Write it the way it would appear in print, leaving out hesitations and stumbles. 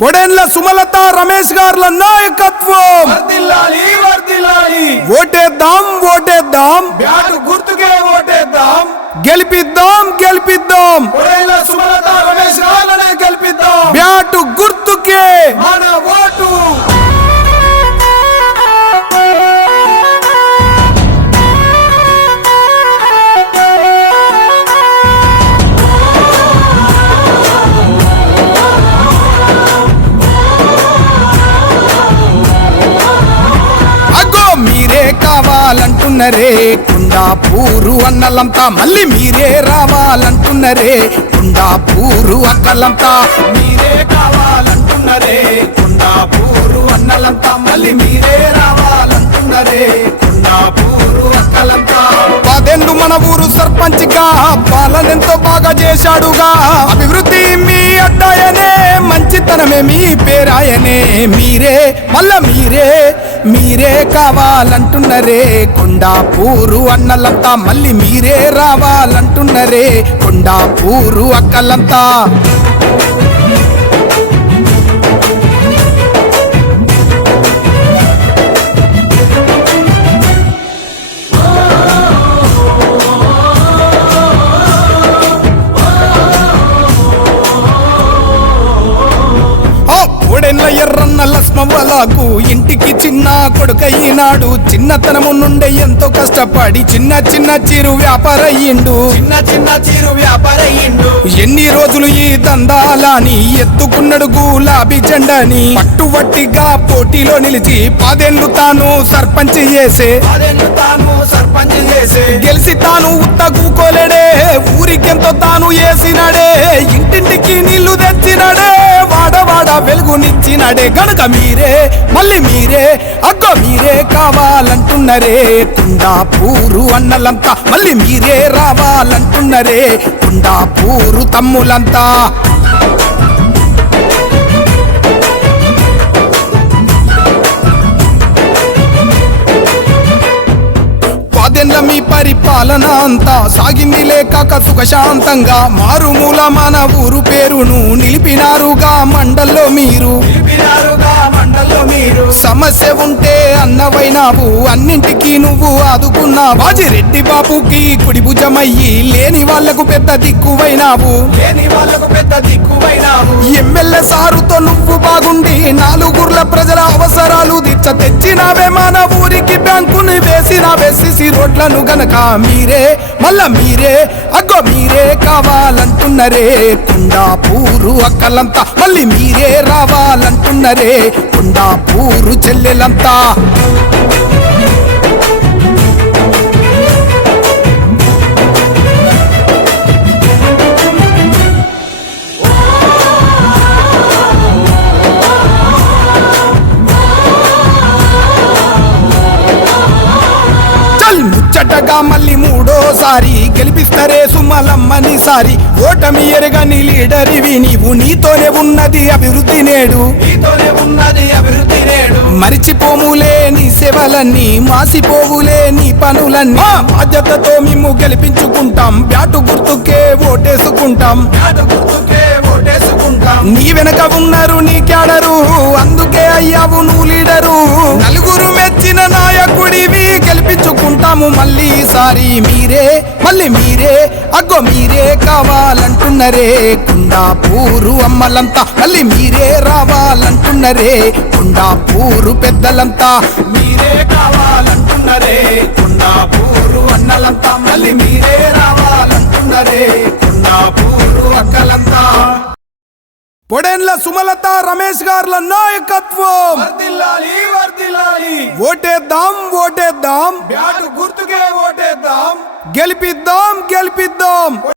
పొడెన్ల సుమలత రమేష్ గార్ల నాయకత్వం వర్ధిల్లాలి వర్ధిల్లాలి ఓటేద్దాం ఓటేద్దాం బ్యాట్ గుర్తుకే ఓటేద్దాం గెలిపిద్దాం గెలిపిద్దాం పొడెన్ల సుమలత రమేష్ గార్లనే గెలిపిద్దాం బ్యాట్ గుర్తుకే మన ఓటు కావాలంటున్నరే కుండాపూరు అన్నలంతా మళ్ళీ మీరే రావాలంటున్నరే కుండాపూరు అక్కలంతా మీరే కావాలంటున్నరే కుండాపూరు అన్నలంతా మళ్ళీ మీరే రావాలంటున్నరే కుండాపూరు అక్కలంతా 10 ఏళ్ళు మన ఊరు సర్పంచ్గా పాలనెంతో బాగా చేశాడుగా అభివృద్ధి మీ అడ్డాయనే మంచితనమే మీ పేరాయనే మీరే మళ్ళా మీరే కావాలంటున్నరే కొండాపూరు అన్నలంతా మళ్ళీ మీరే రావాలంటున్నరే కొండాపూరు అక్కలంతా ఎర్రన్న లస్మవ్వలాకు ఇంటికి చిన్న కొడుకయ్యినాడు చిన్నతనము నుండే ఎంతో కష్టపడి చిన్న చిరు వ్యాపారయ్యిండు ఎన్ని రోజులు ఈ దందాలని ఎత్తుకున్నడు గులాబీ జెండాని పట్టువట్టిగా పోటీలో నిలిచి 10 ఏళ్ళు తాను సర్పంచ్ చేసే గెలిచి తాను ఉత్తగుకోలేడే ఊరికెంతో తాను వేసినాడే ఇంటింటికి నీళ్లు తెచ్చినాడే వాడవాడ వెలుగునిచ్చినాడే గనుక మీరే మళ్ళీ మీరే అగ్గో మీరే కావాలంటున్నరే కుండాపూరు అన్నలంతా మళ్ళీ మీరే రావాలంటున్నరే కుండాపూరు తమ్ములంతా మీ పరిపాలన అంతా సాగింది లేక సుఖశాంతంగా మారుమూల మన ఊరు పేరును నిలిపినారుగా మండల్లో మీరు సమస్య ఉంటే అన్నవైనావు అన్నింటికి నువ్వు ఆదుకున్నా బాజిరెడ్డి బాబుకి కుడి భుజమయ్యి లేని వాళ్లకు పెద్ద దిక్కువైనావు ఎమ్మెల్యే సారుతో నువ్వు బాగుండి 4 ఊర్ల ప్రజల అవసరాలు తెచ్చినావే మన ఊరికి బ్యాంకుని వేసినావే సిసి రోడ్లను గనక మీరే మళ్ళా మీరే అగ్గో మీరే కావాలంటున్నరే కుండాపూరు అక్కలంతా మళ్ళీ మీరే రావాలంటున్నరే కుండాపూరు చెల్లెలంతా ముచ్చటగా మళ్ళీ 3ఓసారి గెలిపిస్తారే సుమలమ్మని సారి ఓటమి ఎరగని లీడరివి నీవు నీతోనే ఉన్నది అభివృద్ధి నేడు మరిచిపోములే నీ సేవలన్నీ మాసిపోవులే నీ పనులన్నీ బాధ్యతతో మేము గెలిపించుకుంటాం బ్యాటు గుర్తుకే ఓటేసుకుంటాం నీ వెనక ఉన్నారు నీ క్యాడరు అందుకే అయ్యావు నువ్వు లీడరు నలుగురు మెచ్చిన నాయకుడివి గెలిపించుకుంటాము మళ్ళీ ఈసారి మీరే మళ్ళీ మీరే అగ్గో మీరే కావాలంటున్నరే కుండాపూరు అమ్మలంతా మళ్ళీ మీరే రావాలంటున్నరే కుండాపూరు పెద్దలంతా మీరే కావాలంటున్నరే కుండాపూరు అన్నలంతా మళ్ళీ మీరే రావాలంటున్నరే కుండాపూరు అక్కలంతా పొడెన్ల సుమలత రమేష్ గార్ల నాయకత్వం వర్ధిల్లాలి వర్ధిల్లాలి ఓటేద్దాం ఓటేద్దాం బ్యాట్ గుర్తుకే ఓటేద్దాం గెలిపిద్దాం గెలిపిద్దాం